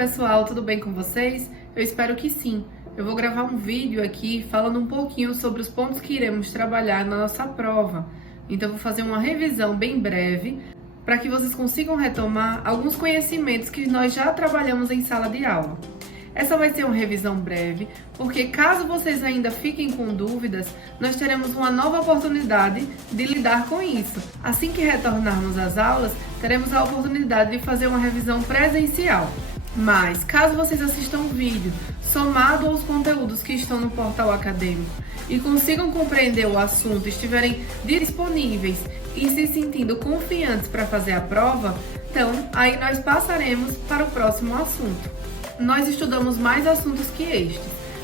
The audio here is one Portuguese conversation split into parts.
pessoal, tudo bem com vocês? Eu espero que sim. Eu vou gravar um vídeo aqui falando um pouquinho sobre os pontos que iremos trabalhar na nossa prova. Então eu vou fazer uma revisão bem breve para que vocês consigam retomar alguns conhecimentos que nós já trabalhamos em sala de aula. Essa vai ser uma revisão breve, porque caso vocês ainda fiquem com dúvidas, nós teremos uma nova oportunidade de lidar com isso. Assim que retornarmos às aulas, teremos a oportunidade de fazer uma revisão presencial. Mas, caso vocês assistam o vídeo, somado aos conteúdos que estão no portal acadêmico, e consigam compreender o assunto, estiverem disponíveis e se sentindo confiantes para fazer a prova, então aí nós passaremos para o próximo assunto. Nós estudamos mais assuntos que estes,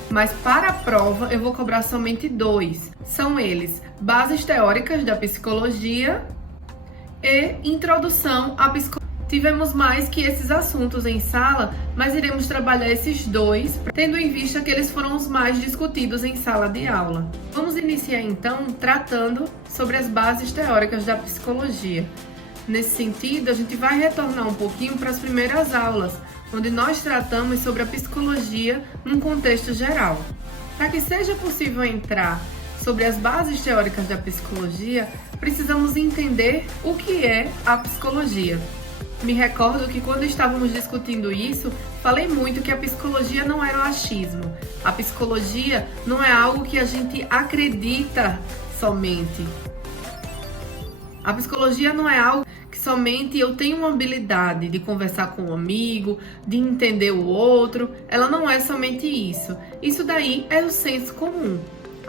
mas para a prova eu vou cobrar somente 2. São eles: bases teóricas da psicologia e introdução à psicologia. Tivemos mais que esses assuntos em sala, mas iremos trabalhar esses 2, tendo em vista que eles foram os mais discutidos em sala de aula. Vamos iniciar então tratando sobre as bases teóricas da psicologia. Nesse sentido, a gente vai retornar um pouquinho para as primeiras aulas, onde nós tratamos sobre a psicologia num contexto geral. Para que seja possível entrar sobre as bases teóricas da psicologia, precisamos entender o que é a psicologia. Me recordo que quando estávamos discutindo isso, falei muito que a psicologia não era o achismo. A psicologia não é algo que a gente acredita somente. A psicologia não é algo que somente eu tenho uma habilidade de conversar com um amigo, de entender o outro. Ela não é somente isso. Isso daí é o senso comum.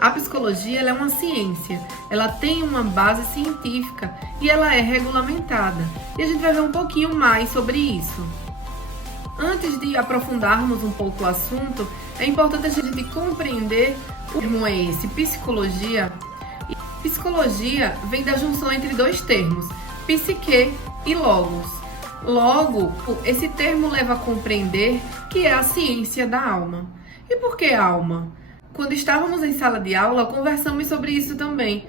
A psicologia ela é uma ciência, ela tem uma base científica e ela é regulamentada. E a gente vai ver um pouquinho mais sobre isso. Antes de aprofundarmos um pouco o assunto, é importante a gente compreender o termo é esse, psicologia. Psicologia vem da junção entre 2 termos, psique e logos. Logo, esse termo leva a compreender que é a ciência da alma. E por que alma? Quando estávamos em sala de aula, conversamos sobre isso também.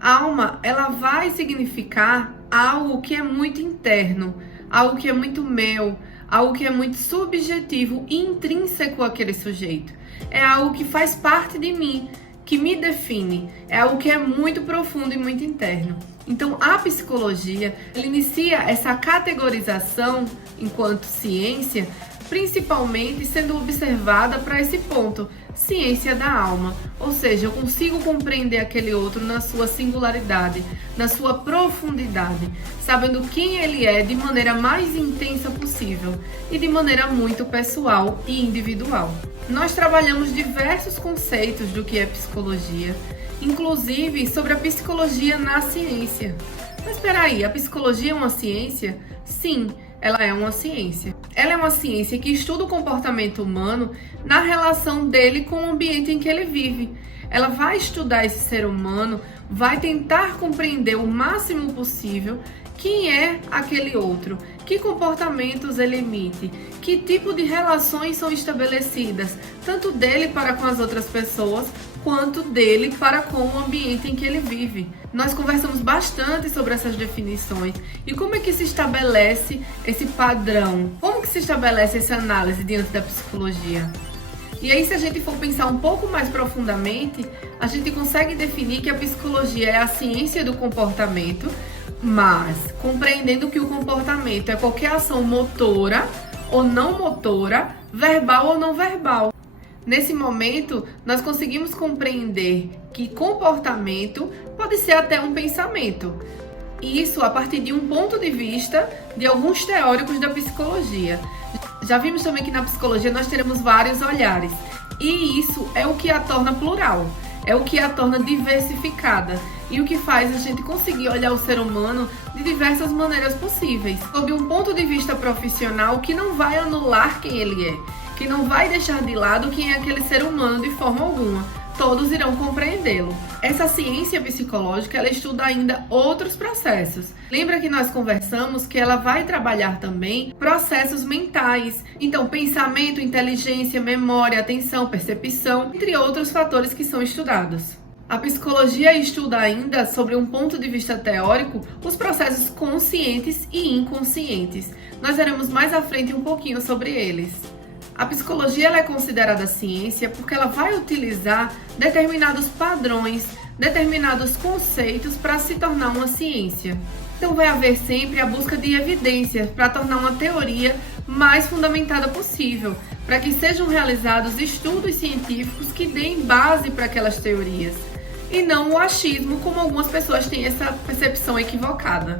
Alma, ela vai significar algo que é muito interno, algo que é muito meu, algo que é muito subjetivo e intrínseco àquele sujeito. É algo que faz parte de mim, que me define, é algo que é muito profundo e muito interno. Então, a psicologia ela inicia essa categorização enquanto ciência, principalmente sendo observada para esse ponto, ciência da alma, ou seja, eu consigo compreender aquele outro na sua singularidade, na sua profundidade, sabendo quem ele é de maneira mais intensa possível e de maneira muito pessoal e individual. Nós trabalhamos diversos conceitos do que é psicologia, inclusive sobre a psicologia na ciência. Mas espera aí, a psicologia é uma ciência? Sim, ela é uma ciência. Ela é uma ciência que estuda o comportamento humano na relação dele com o ambiente em que ele vive. Ela vai estudar esse ser humano, vai tentar compreender o máximo possível quem é aquele outro, que comportamentos ele emite, que tipo de relações são estabelecidas, tanto dele para com as outras pessoas, quanto dele para com o ambiente em que ele vive. Nós conversamos bastante sobre essas definições e como é que se estabelece esse padrão, como que se estabelece essa análise diante da psicologia. E aí, se a gente for pensar um pouco mais profundamente, a gente consegue definir que a psicologia é a ciência do comportamento, mas compreendendo que o comportamento é qualquer ação motora ou não motora, verbal ou não verbal. Nesse momento, nós conseguimos compreender que comportamento pode ser até um pensamento. Isso a partir de um ponto de vista de alguns teóricos da psicologia. Já vimos também que na psicologia nós teremos vários olhares. E isso é o que a torna plural, é o que a torna diversificada e o que faz a gente conseguir olhar o ser humano de diversas maneiras possíveis, sob um ponto de vista profissional que não vai anular quem ele é, que não vai deixar de lado quem é aquele ser humano de forma alguma. Todos irão compreendê-lo. Essa ciência psicológica, ela estuda ainda outros processos. Lembra que nós conversamos que ela vai trabalhar também processos mentais. Então, pensamento, inteligência, memória, atenção, percepção, entre outros fatores que são estudados. A psicologia estuda ainda, sobre um ponto de vista teórico, os processos conscientes e inconscientes. Nós veremos mais à frente um pouquinho sobre eles. A psicologia ela é considerada ciência porque ela vai utilizar determinados padrões, determinados conceitos para se tornar uma ciência. Então vai haver sempre a busca de evidências para tornar uma teoria mais fundamentada possível, para que sejam realizados estudos científicos que deem base para aquelas teorias, e não o achismo, como algumas pessoas têm essa percepção equivocada.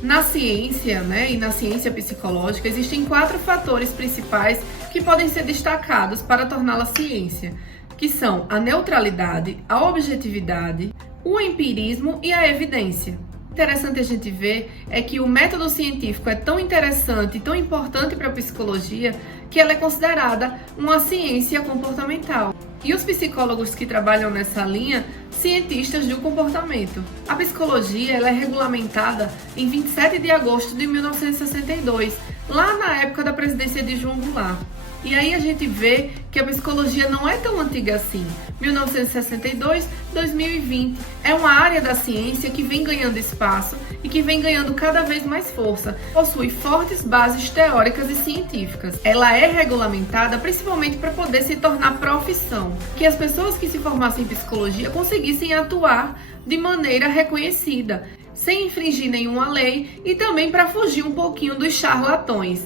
Na ciência, e na ciência psicológica, existem 4 fatores principais que podem ser destacados para torná-la ciência, que são a neutralidade, a objetividade, o empirismo e a evidência. Interessante a gente ver é que o método científico é tão interessante e tão importante para a psicologia que ela é considerada uma ciência comportamental. E os psicólogos que trabalham nessa linha, cientistas do comportamento. A psicologia ela é regulamentada em 27 de agosto de 1962, lá na época da presidência de João Goulart. E aí a gente vê que a psicologia não é tão antiga assim. 1962, 2020. É uma área da ciência que vem ganhando espaço e que vem ganhando cada vez mais força. Possui fortes bases teóricas e científicas. Ela é regulamentada principalmente para poder se tornar profissão. Que as pessoas que se formassem em psicologia conseguissem atuar de maneira reconhecida, sem infringir nenhuma lei e também para fugir um pouquinho dos charlatões.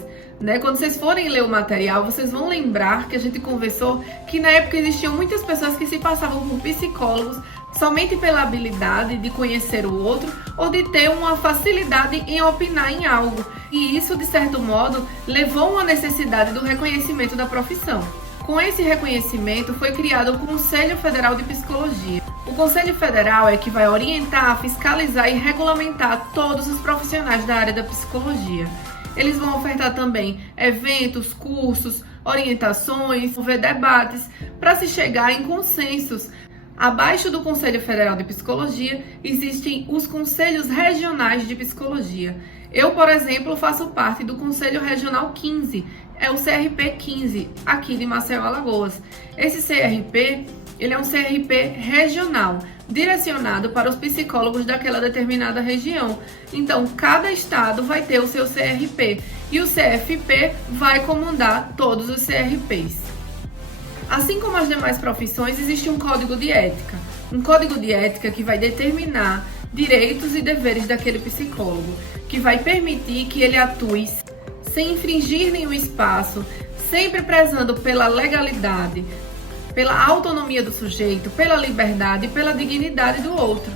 Quando vocês forem ler o material, vocês vão lembrar que a gente conversou que na época existiam muitas pessoas que se passavam por psicólogos somente pela habilidade de conhecer o outro ou de ter uma facilidade em opinar em algo. E isso, de certo modo, levou a uma necessidade do reconhecimento da profissão. Com esse reconhecimento, foi criado o Conselho Federal de Psicologia. O Conselho Federal é que vai orientar, fiscalizar e regulamentar todos os profissionais da área da psicologia. Eles vão ofertar também eventos, cursos, orientações, promover debates para se chegar em consensos. Abaixo do Conselho Federal de Psicologia existem os Conselhos Regionais de Psicologia. Eu, por exemplo, faço parte do Conselho Regional 15, é o CRP 15, aqui de Maceió, Alagoas. Esse CRP, ele é um CRP regional, direcionado para os psicólogos daquela determinada região. Então, cada estado vai ter o seu CRP e o CFP vai comandar todos os CRPs. Assim como as demais profissões, existe um código de ética. Um código de ética que vai determinar direitos e deveres daquele psicólogo, que vai permitir que ele atue sem infringir nenhum espaço, sempre prezando pela legalidade, pela autonomia do sujeito, pela liberdade e pela dignidade do outro.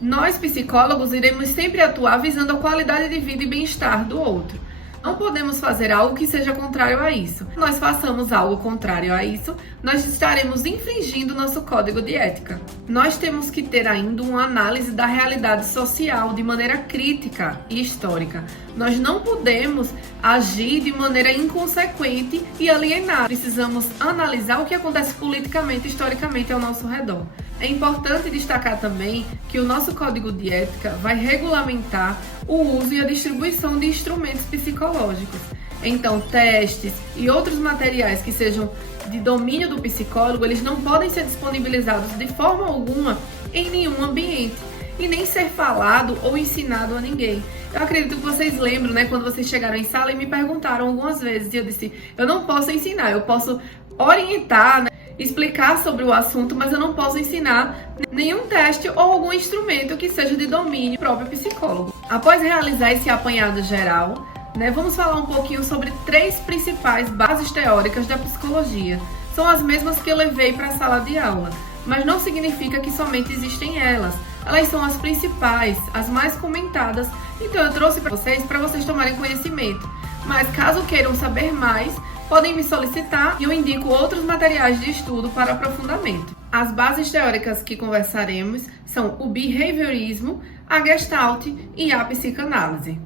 Nós, psicólogos, iremos sempre atuar visando a qualidade de vida e bem-estar do outro. Não podemos fazer algo que seja contrário a isso. Se nós façamos algo contrário a isso, nós estaremos infringindo nosso código de ética. Nós temos que ter ainda uma análise da realidade social de maneira crítica e histórica. Nós não podemos agir de maneira inconsequente e alienada. Precisamos analisar o que acontece politicamente e historicamente ao nosso redor. É importante destacar também que o nosso código de ética vai regulamentar o uso e a distribuição de instrumentos psicológicos. Então, testes e outros materiais que sejam de domínio do psicólogo, eles não podem ser disponibilizados de forma alguma em nenhum ambiente e nem ser falado ou ensinado a ninguém. Eu acredito que vocês lembram, quando vocês chegaram em sala e me perguntaram algumas vezes, e eu disse, eu não posso ensinar, eu posso orientar, explicar sobre o assunto, mas eu não posso ensinar nenhum teste ou algum instrumento que seja de domínio próprio psicólogo. Após realizar esse apanhado geral, vamos falar um pouquinho sobre 3 principais bases teóricas da psicologia. São as mesmas que eu levei para a sala de aula, mas não significa que somente existem elas. Elas são as principais, as mais comentadas, então eu trouxe para vocês tomarem conhecimento. Mas caso queiram saber mais, podem me solicitar e eu indico outros materiais de estudo para aprofundamento. As bases teóricas que conversaremos são o behaviorismo, a Gestalt e a psicanálise.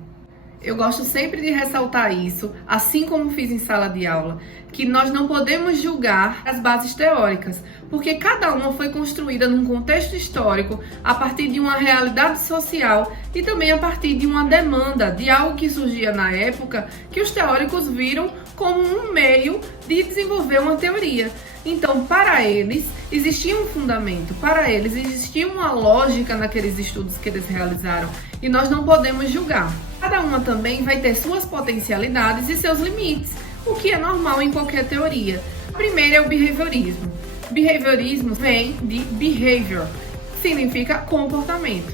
Eu gosto sempre de ressaltar isso, assim como fiz em sala de aula, que nós não podemos julgar as bases teóricas, porque cada uma foi construída num contexto histórico, a partir de uma realidade social e também a partir de uma demanda, de algo que surgia na época, que os teóricos viram como um meio de desenvolver uma teoria. Então, para eles, existia um fundamento, para eles existia uma lógica naqueles estudos que eles realizaram e nós não podemos julgar. Cada uma também vai ter suas potencialidades e seus limites, o que é normal em qualquer teoria. A primeira é o behaviorismo. Behaviorismo vem de behavior, significa comportamento.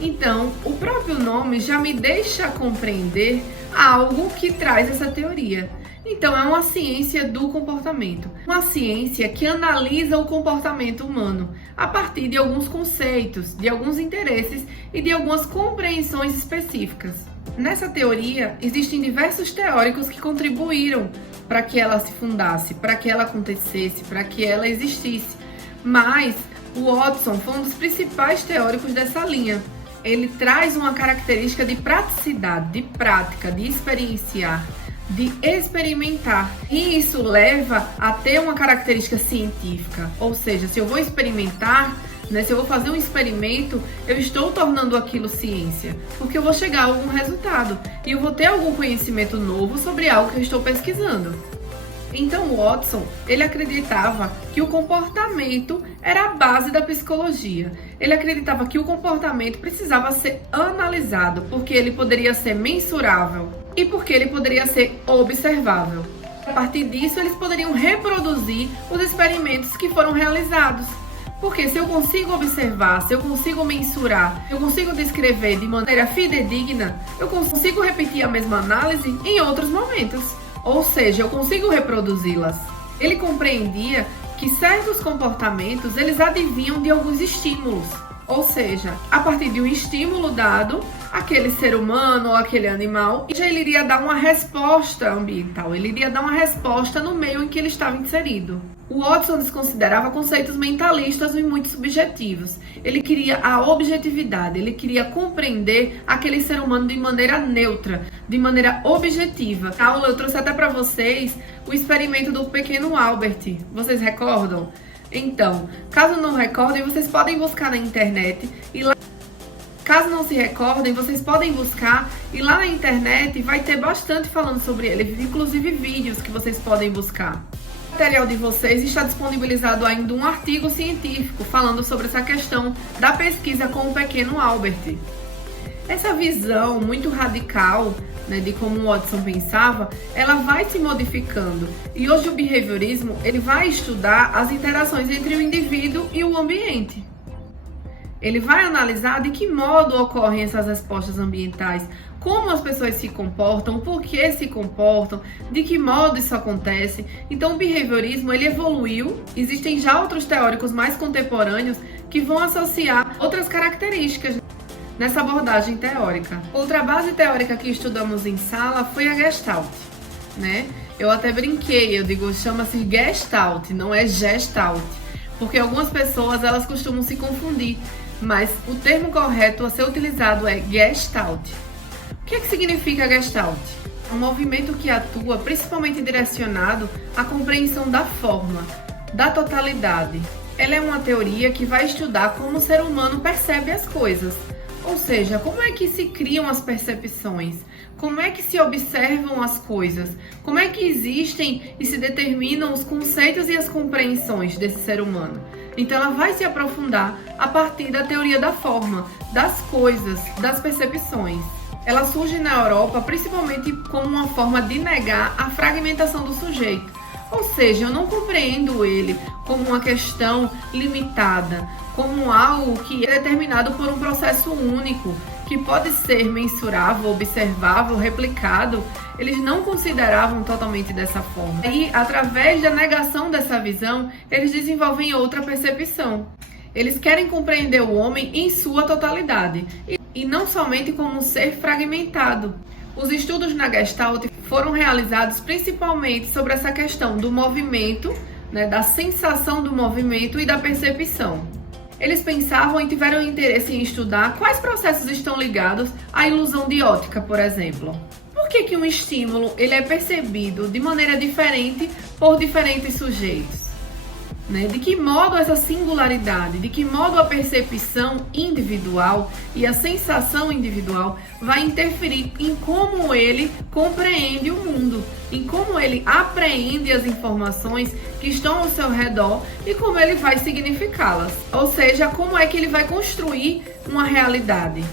Então, o próprio nome já me deixa compreender algo que traz essa teoria. Então, é uma ciência do comportamento, uma ciência que analisa o comportamento humano a partir de alguns conceitos, de alguns interesses e de algumas compreensões específicas. Nessa teoria, existem diversos teóricos que contribuíram para que ela se fundasse, para que ela acontecesse, para que ela existisse. Mas o Watson foi um dos principais teóricos dessa linha. Ele traz uma característica de praticidade, de prática, de experienciar, de experimentar. E isso leva a ter uma característica científica. Ou seja, se eu vou experimentar, se eu vou fazer um experimento, eu estou tornando aquilo ciência, porque eu vou chegar a algum resultado e eu vou ter algum conhecimento novo sobre algo que eu estou pesquisando. Então, o Watson, ele acreditava que o comportamento era a base da psicologia. Ele acreditava que o comportamento precisava ser analisado, porque ele poderia ser mensurável e porque ele poderia ser observável. A partir disso, eles poderiam reproduzir os experimentos que foram realizados. Porque se eu consigo observar, se eu consigo mensurar, eu consigo descrever de maneira fidedigna, eu consigo repetir a mesma análise em outros momentos. Ou seja, eu consigo reproduzi-las. Ele compreendia que certos comportamentos, eles adivinham de alguns estímulos. Ou seja, a partir de um estímulo dado, aquele ser humano ou aquele animal, já ele iria dar uma resposta ambiental, ele iria dar uma resposta no meio em que ele estava inserido. O Watson desconsiderava conceitos mentalistas e muito subjetivos. Ele queria a objetividade, ele queria compreender aquele ser humano de maneira neutra, de maneira objetiva. Na aula eu trouxe até para vocês o experimento do pequeno Albert. Vocês recordam? Então, caso não recordem, vocês podem buscar na internet e lá... Caso não se recordem, vocês podem buscar e lá na internet vai ter bastante falando sobre ele, inclusive vídeos que vocês podem buscar. No material de vocês está disponibilizado ainda um artigo científico falando sobre essa questão da pesquisa com o pequeno Albert. Essa visão muito radical, de como o Watson pensava, ela vai se modificando. E hoje o behaviorismo ele vai estudar as interações entre o indivíduo e o ambiente. Ele vai analisar de que modo ocorrem essas respostas ambientais, como as pessoas se comportam, por que se comportam, de que modo isso acontece. Então o behaviorismo ele evoluiu, existem já outros teóricos mais contemporâneos que vão associar outras características nessa abordagem teórica. Outra base teórica que estudamos em sala foi a Gestalt, Eu até brinquei, eu digo, chama-se Gestalt, não é Gestalt, porque algumas pessoas elas costumam se confundir, mas o termo correto a ser utilizado é Gestalt. O que significa Gestalt? É um movimento que atua principalmente direcionado à compreensão da forma, da totalidade. Ela é uma teoria que vai estudar como o ser humano percebe as coisas. Ou seja, como é que se criam as percepções? Como é que se observam as coisas? Como é que existem e se determinam os conceitos e as compreensões desse ser humano? Então ela vai se aprofundar a partir da teoria da forma, das coisas, das percepções. Ela surge na Europa principalmente como uma forma de negar a fragmentação do sujeito. Ou seja, eu não compreendo ele como uma questão limitada, como algo que é determinado por um processo único, que pode ser mensurável, observável, replicado. Eles não consideravam totalmente dessa forma. E, através da negação dessa visão, eles desenvolvem outra percepção. Eles querem compreender o homem em sua totalidade, e não somente como um ser fragmentado. Os estudos na Gestalt foram realizados principalmente sobre essa questão do movimento, da sensação do movimento e da percepção. Eles pensavam e tiveram interesse em estudar quais processos estão ligados à ilusão de ótica, por exemplo. Por que um estímulo ele é percebido de maneira diferente por diferentes sujeitos? né? De que modo essa singularidade, de que modo a percepção individual e a sensação individual vai interferir em como ele compreende o mundo, em como ele apreende as informações que estão ao seu redor e como ele vai significá-las. Ou seja, como é que ele vai construir uma realidade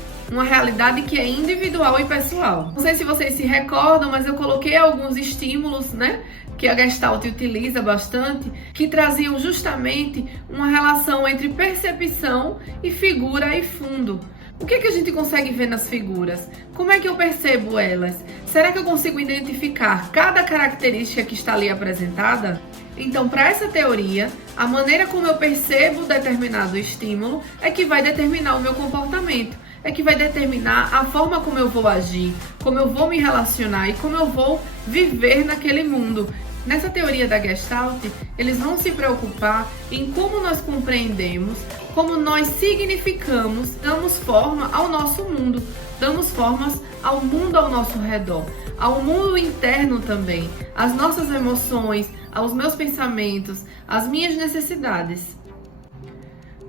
que é individual e pessoal. Não sei se vocês se recordam, mas eu coloquei alguns estímulos, né, que a Gestalt utiliza bastante, que traziam justamente uma relação entre percepção e figura e fundo. O que a gente consegue ver nas figuras? Como é que eu percebo elas? Será que eu consigo identificar cada característica que está ali apresentada? Então, para essa teoria, a maneira como eu percebo determinado estímulo é que vai determinar o meu comportamento, é que vai determinar a forma como eu vou agir, como eu vou me relacionar e como eu vou viver naquele mundo. Nessa teoria da Gestalt, eles vão se preocupar em como nós compreendemos, como nós significamos, damos forma ao nosso mundo, damos formas ao mundo ao nosso redor, ao mundo interno também, às nossas emoções, aos meus pensamentos, às minhas necessidades.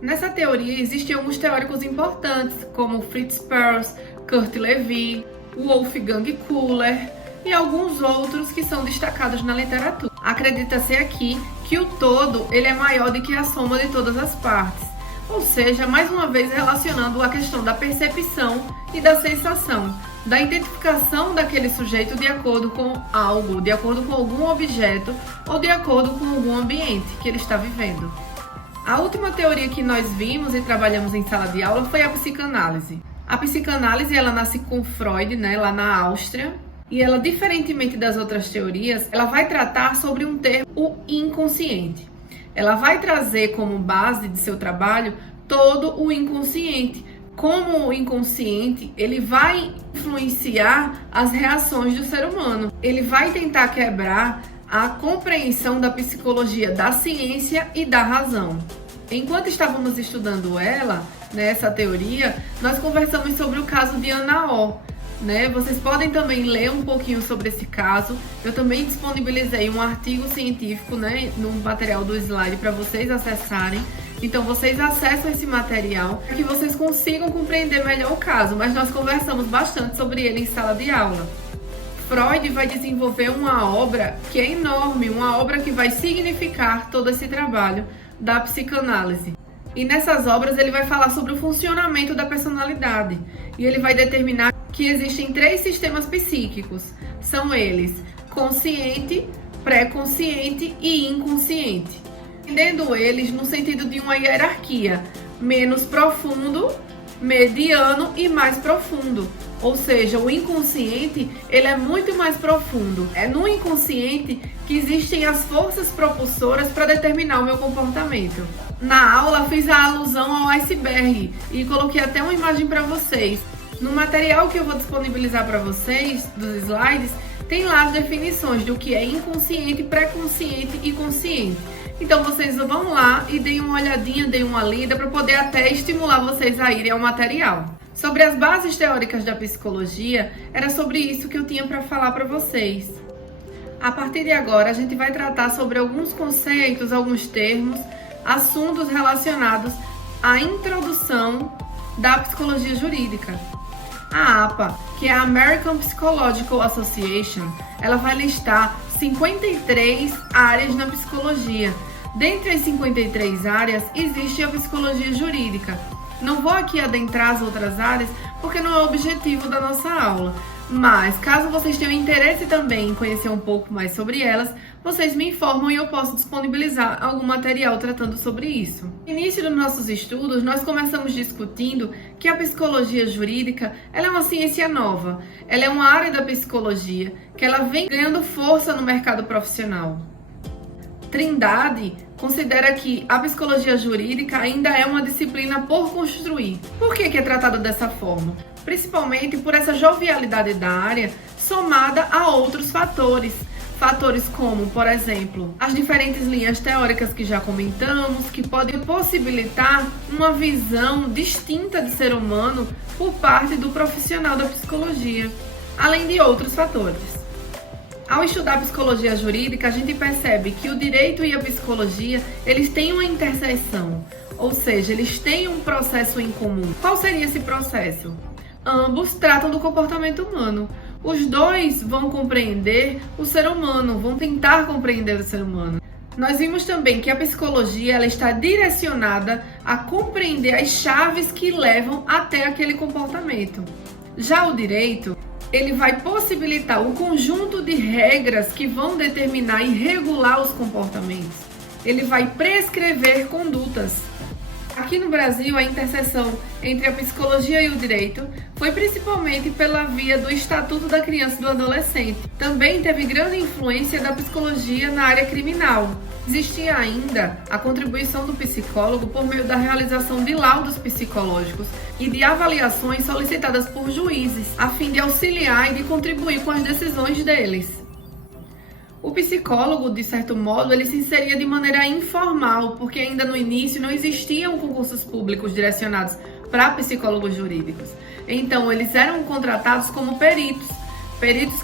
Nessa teoria existem alguns teóricos importantes, como Fritz Perls, Kurt Lewin, Wolfgang Köhler e alguns outros que são destacados na literatura. Acredita-se aqui que o todo ele é maior do que a soma de todas as partes, ou seja, mais uma vez relacionando a questão da percepção e da sensação, da identificação daquele sujeito de acordo com algo, de acordo com algum objeto ou de acordo com algum ambiente que ele está vivendo. A última teoria que nós vimos e trabalhamos em sala de aula foi a psicanálise. A psicanálise ela nasce com Freud, né, lá na Áustria, e ela, diferentemente das outras teorias, ela vai tratar sobre um termo, o inconsciente. Ela vai trazer como base de seu trabalho todo o inconsciente. Como o inconsciente, ele vai influenciar as reações do ser humano. Ele vai tentar quebrar a compreensão da psicologia da ciência e da razão. Enquanto estávamos estudando essa teoria, nós conversamos sobre o caso de Ana Oh, né? Vocês podem também ler um pouquinho sobre esse caso. Eu também disponibilizei um artigo científico, né, no material do slide para vocês acessarem. Então vocês acessam esse material para que vocês consigam compreender melhor o caso, mas nós conversamos bastante sobre ele em sala de aula. Freud vai desenvolver uma obra que é enorme, uma obra que vai significar todo esse trabalho da psicanálise. E nessas obras ele vai falar sobre o funcionamento da personalidade. E ele vai determinar que existem 3 sistemas psíquicos. São eles: consciente, pré-consciente e inconsciente. Entendendo eles no sentido de uma hierarquia: menos profundo, mediano e mais profundo. Ou seja, o inconsciente ele é muito mais profundo. É no inconsciente que existem as forças propulsoras para determinar o meu comportamento. Na aula fiz a alusão ao iceberg e coloquei até uma imagem para vocês. No material que eu vou disponibilizar para vocês, dos slides, tem lá as definições do que é inconsciente, pré-consciente e consciente. Então vocês vão lá e deem uma olhadinha, deem uma lida para poder até estimular vocês a irem ao material. Sobre as bases teóricas da psicologia, era sobre isso que eu tinha para falar para vocês. A partir de agora, a gente vai tratar sobre alguns conceitos, alguns termos, assuntos relacionados à introdução da psicologia jurídica. A APA, que é a American Psychological Association, ela vai listar 53 áreas na psicologia. Dentre as 53 áreas, existe a psicologia jurídica. Não vou aqui adentrar as outras áreas, porque não é o objetivo da nossa aula. Mas, caso vocês tenham interesse também em conhecer um pouco mais sobre elas, vocês me informam e eu posso disponibilizar algum material tratando sobre isso. No início dos nossos estudos, nós começamos discutindo que a psicologia jurídica ela é uma ciência nova. Ela é uma área da psicologia que ela vem ganhando força no mercado profissional. Trindade considera que a psicologia jurídica ainda é uma disciplina por construir. Por que é tratada dessa forma? Principalmente por essa jovialidade da área, somada a outros fatores. Fatores como, por exemplo, as diferentes linhas teóricas que já comentamos, que podem possibilitar uma visão distinta de ser humano por parte do profissional da psicologia, além de outros fatores. Ao estudar psicologia jurídica, a gente percebe que o direito e a psicologia, eles têm uma interseção, ou seja, eles têm um processo em comum. Qual seria esse processo? Ambos tratam do comportamento humano. Os dois vão compreender o ser humano, vão tentar compreender o ser humano. Nós vimos também que a psicologia ela está direcionada a compreender as chaves que levam até aquele comportamento. Já o direito, ele vai possibilitar um conjunto de regras que vão determinar e regular os comportamentos. Ele vai prescrever condutas. Aqui no Brasil, a interseção entre a psicologia e o direito foi principalmente pela via do Estatuto da Criança e do Adolescente. Também teve grande influência da psicologia na área criminal. Existia ainda a contribuição do psicólogo por meio da realização de laudos psicológicos e de avaliações solicitadas por juízes, a fim de auxiliar e de contribuir com as decisões deles. O psicólogo, de certo modo, ele se inseria de maneira informal, porque ainda no início não existiam concursos públicos direcionados para psicólogos jurídicos. Então, eles eram contratados como peritos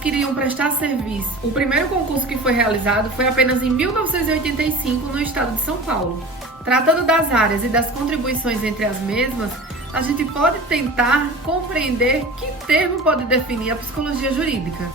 que iriam prestar serviço. O primeiro concurso que foi realizado foi apenas em 1985 no estado de São Paulo. Tratando das áreas e das contribuições entre as mesmas, a gente pode tentar compreender que termo pode definir a psicologia jurídica.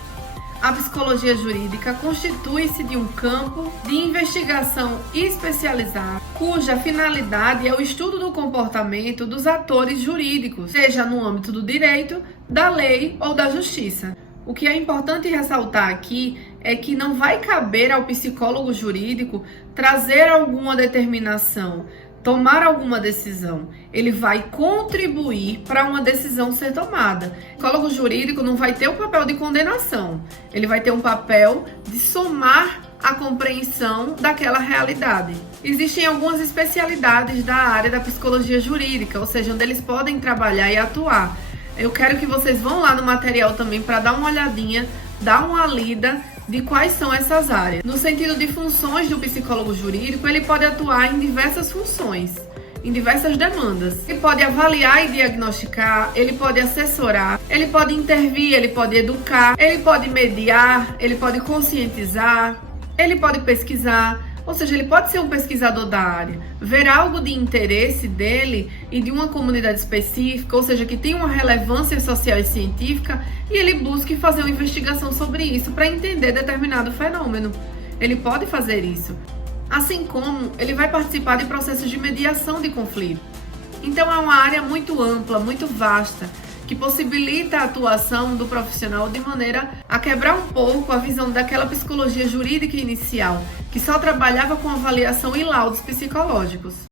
A psicologia jurídica constitui-se de um campo de investigação especializado, cuja finalidade é o estudo do comportamento dos atores jurídicos, seja no âmbito do direito, da lei ou da justiça. O que é importante ressaltar aqui é que não vai caber ao psicólogo jurídico trazer alguma determinação, tomar alguma decisão. Ele vai contribuir para uma decisão ser tomada. O psicólogo jurídico não vai ter o papel de condenação, ele vai ter um papel de somar a compreensão daquela realidade. Existem algumas especialidades da área da psicologia jurídica, ou seja, onde eles podem trabalhar e atuar. Eu quero que vocês vão lá no material também para dar uma olhadinha, dar uma lida de quais são essas áreas. No sentido de funções do psicólogo jurídico, ele pode atuar em diversas funções, em diversas demandas. Ele pode avaliar e diagnosticar, ele pode assessorar, ele pode intervir, ele pode educar, ele pode mediar, ele pode conscientizar, ele pode pesquisar. Ou seja, ele pode ser um pesquisador da área, ver algo de interesse dele e de uma comunidade específica, ou seja, que tem uma relevância social e científica, e ele busca fazer uma investigação sobre isso para entender determinado fenômeno. Ele pode fazer isso. Assim como ele vai participar de processos de mediação de conflito. Então é uma área muito ampla, muito vasta, que possibilita a atuação do profissional de maneira a quebrar um pouco a visão daquela psicologia jurídica inicial, que só trabalhava com avaliação e laudos psicológicos.